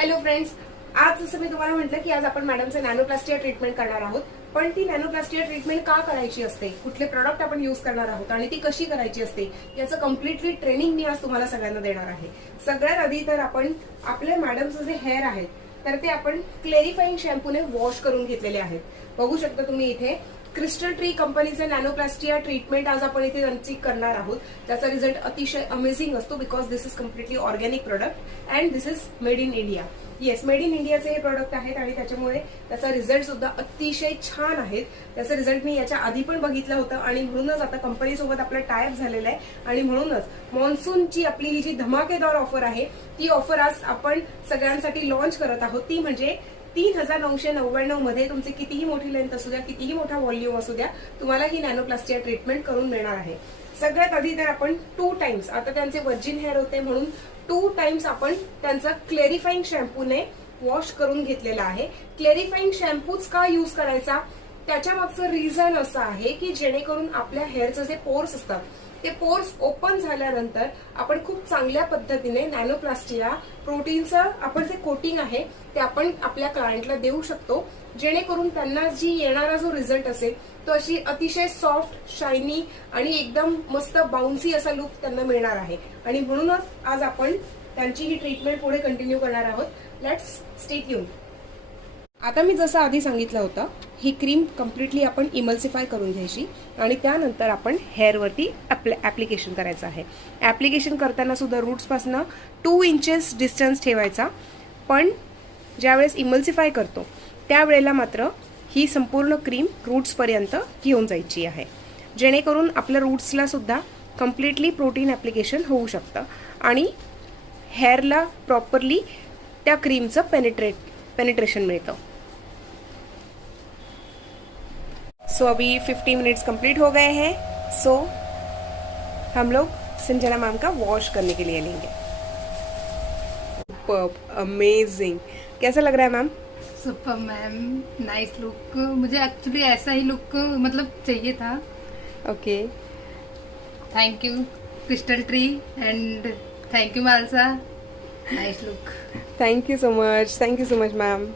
Hello friends, आज जसं मी तुम्हाला म्हटलं की आज आपण मॅडमचं नॅनोप्लास्टिया ट्रीटमेंट करणार आहोत. पण ती नॅनोप्लास्टिया ट्रीटमेंट का करायची असते, कुठले प्रोडक्ट आपण यूज करणार आहोत आणि ती कशी करायची असते याचं कम्प्लिटली ट्रेनिंग मी आज तुम्हाला सगळ्यांना देणार आहे. सगळ्यात आधी तर आपण आपल्या मॅडमचं जे हेअर आहेत तर ते आपण क्लेरिफाईंग शॅम्पूने वॉश करून घेतलेले आहेत. बघू शकता तुम्ही इथे क्रिस्टल ट्री कंपनीचे नॅनोप्लास्टिया ट्रीटमेंट आज आपण इथे त्यांची करणार आहोत. त्याचा रिझल्ट अतिशय अमेझिंग असतो because this is completely organic product and this is made in India. Yes, made in इंडियाचे हे प्रोडक्ट आहेत आणि त्याच्यामुळे त्याचा रिझल्ट सुद्धा अतिशय छान आहेत. त्याचा रिझल्ट मी याच्या आधी पण बघितलं होतं आणि म्हणूनच आता कंपनीसोबत आपलं टायअप झालेलं आहे आणि म्हणूनच मॉन्सूनची आपली ही जी धमाकेदार ऑफर आहे ती ऑफर आज आपण सगळ्यांसाठी लॉन्च करत आहोत. ती म्हणजे 3999 मध्ये तुमची कितीही मोठी लेंथ असू द्या, कितीही मोठा व्हॉल्यूम असू द्या, तुम्हाला ही नॅनोप्लास्टिया ट्रीटमेंट करून मिळणार आहे. सगळ्यात आधी तर आपण 2 टाइम्स, आता त्यांचे वर्जिन हेअर होते म्हणून 2 टाइम्स आपण त्यांचा क्लेरिफाईंग शॅम्पूने वॉश करून घेतलेला आहे. क्लेरिफाईंग शॅम्पूच का यूज करायचा, त्याच्या मागचं रिझन असं आहे की जेणेकरून आपल्या हेअरचे जे पोर्स असतात ते पोर्स ओपन झाल्यानंतर आपण खूप चांगल्या पद्धतीने नॅनोप्लास्टिया प्रोटीनचं आपण जे कोटिंग आहे ते आपण आपल्या क्लायंटला देऊ शकतो, जेणेकरून त्यांना जी येणारा जो रिझल्ट असेल तो अशी अतिशय सॉफ्ट, शायनी आणि एकदम मस्त बाउन्सी असा लुक त्यांना मिळणार आहे. आणि म्हणूनच आज आपण त्यांची ही ट्रीटमेंट पुढे कंटिन्यू करणार आहोत. Let's stay tune. आता मी जसं आधी सांगितलं होतं, ही क्रीम कम्प्लिटली आपण इमल्सिफाय करून घ्यायची आणि त्यानंतर आपण हेअरवरती ऍप्लिकेशन करायचं आहे. ऍप्लिकेशन करताना सुद्धा रूट्सपासनं 2 इंचेस डिस्टन्स ठेवायचा, पण ज्यावेळेस इमल्सिफाय करतो त्यावेळेला मात्र ही संपूर्ण क्रीम रूट्सपर्यंत घेऊन जायची आहे, जेणेकरून आपल्या रूट्सला सुद्धा कम्प्लिटली प्रोटीन ऍप्लिकेशन होऊ शकतं आणि हेअरला प्रॉपरली त्या क्रीमचं पेनिट्रेशन मिळतं. सो अभी 15 मिनट्स कंप्लीट हो गए हैं. सो हम लोग संजना मैम का वॉश करने के लिए लेंगे. अमेजिंग, कैसा लग रहा है ma'am? Super ma'am, nice look. मुझे एक्चुअली ऐसा ही लुक मतलब चाहिए था. Okay, thank you crystal tree and thank you मालसा. Nice look. Thank you so much ma'am.